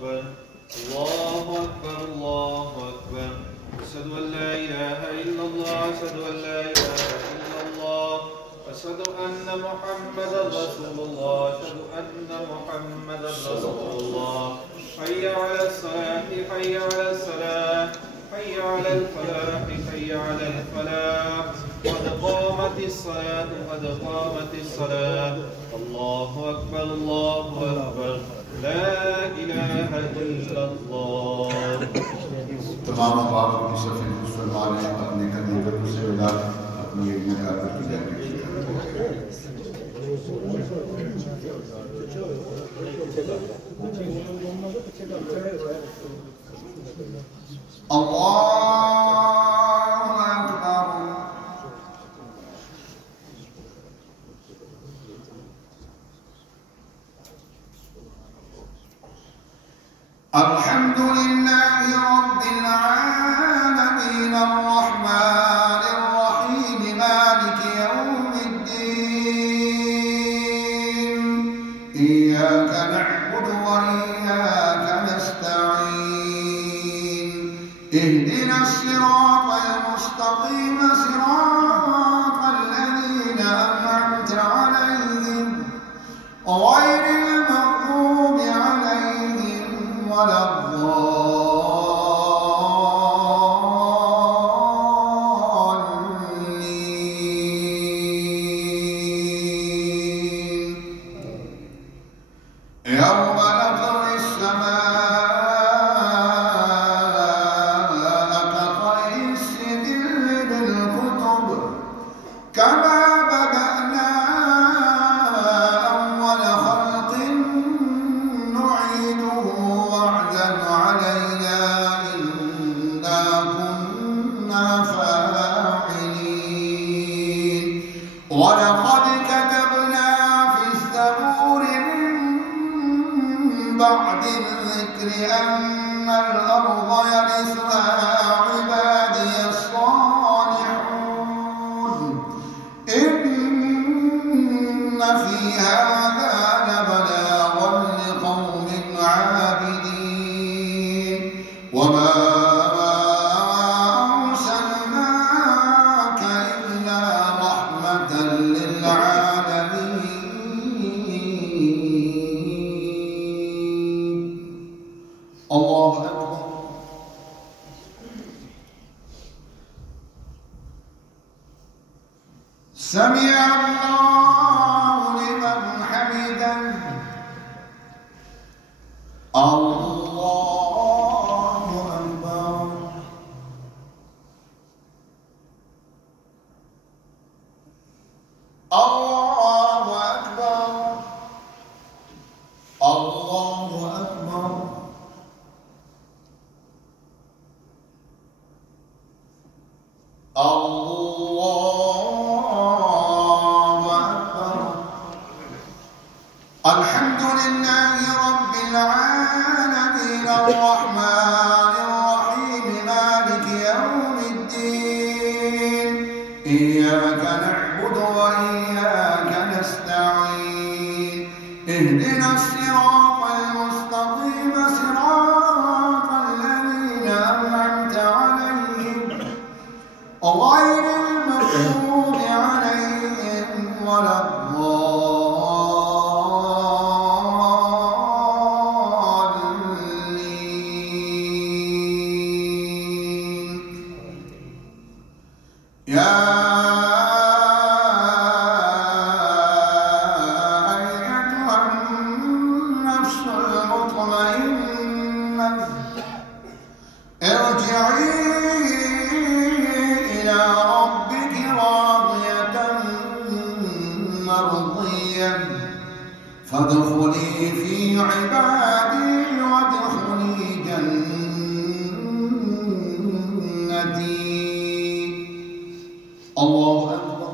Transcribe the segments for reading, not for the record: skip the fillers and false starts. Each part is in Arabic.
أكبر الله أكبر الله أكبر أشهد أن لا إله إلا الله أشهد أن لا إله إلا الله أشهد أن محمدا رسول الله أشهد أن محمدا رسول الله حي على الصلاة حي على الصلاة حي على الفلاح حي على الفلاح قد قامت الصلاة قد قامت الصلاة الله أكبر الله أكبر لا إله إلا الله. तमाम अहबाब की सफ़े मुसलमान अपने कंधे पर से मिला अपनी मुकाबले की जाने Alhamdulillahi Rabbil Alamin Ar-Rahmanir Rahim Maliki Yawmiddin Iyyaka na'budu wa iyyaka nasta'in Ihdinas siratal mustaqim siratal ladzina an'amta 'alayhim ghayril maghdubi 'alayhim ولا الضالين يوم نطوي السماء كطي السجل بالكتب كما بدأنا أول خلق نعيده وعدا علينا إنا كنا فاعلين ولقد كتبنا في الزبور من بعد الذكر أن الأرض يرثها عبادي الصالحون إن في هذا لبلاغا لقوم عابدين وما أرسلناك إلا رحمة للعالمين الله أكبر سمع الله لمن حمده الله أكبر الله أكبر الله أكبر الله أكبر الحمد لله رب العالمين الرحمن الرحيم مالك يوم الدين إياك نعبد وإياك نستعين اهدنا الصراط المستقيم صراط الذين أنعمت عليهم غير المغضوب عليهم ولا الضالين يا أيتها النفس المطمئنة ارجعي إلى ربك راضية مرضية فادخلي في عبادي وادخلي جنتي الله أكبر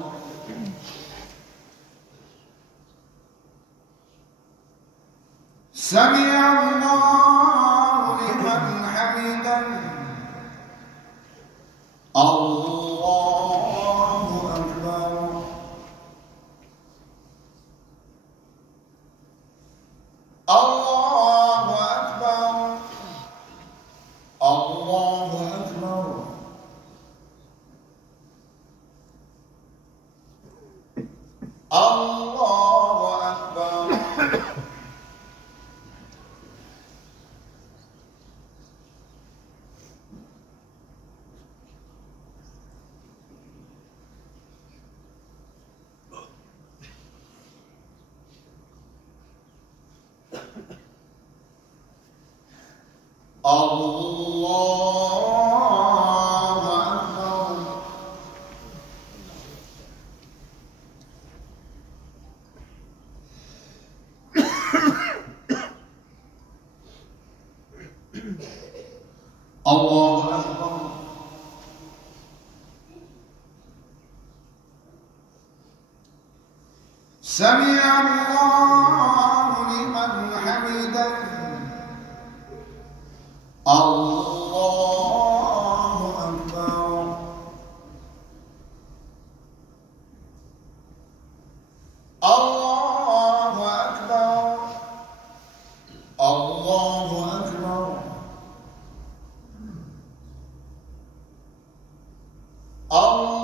سمع الله لمن حمده الله أكبر الله أكبر الله أكبر. سمع الله لمن حمده. الله أكبر. الله أكبر. الله أكبر. الله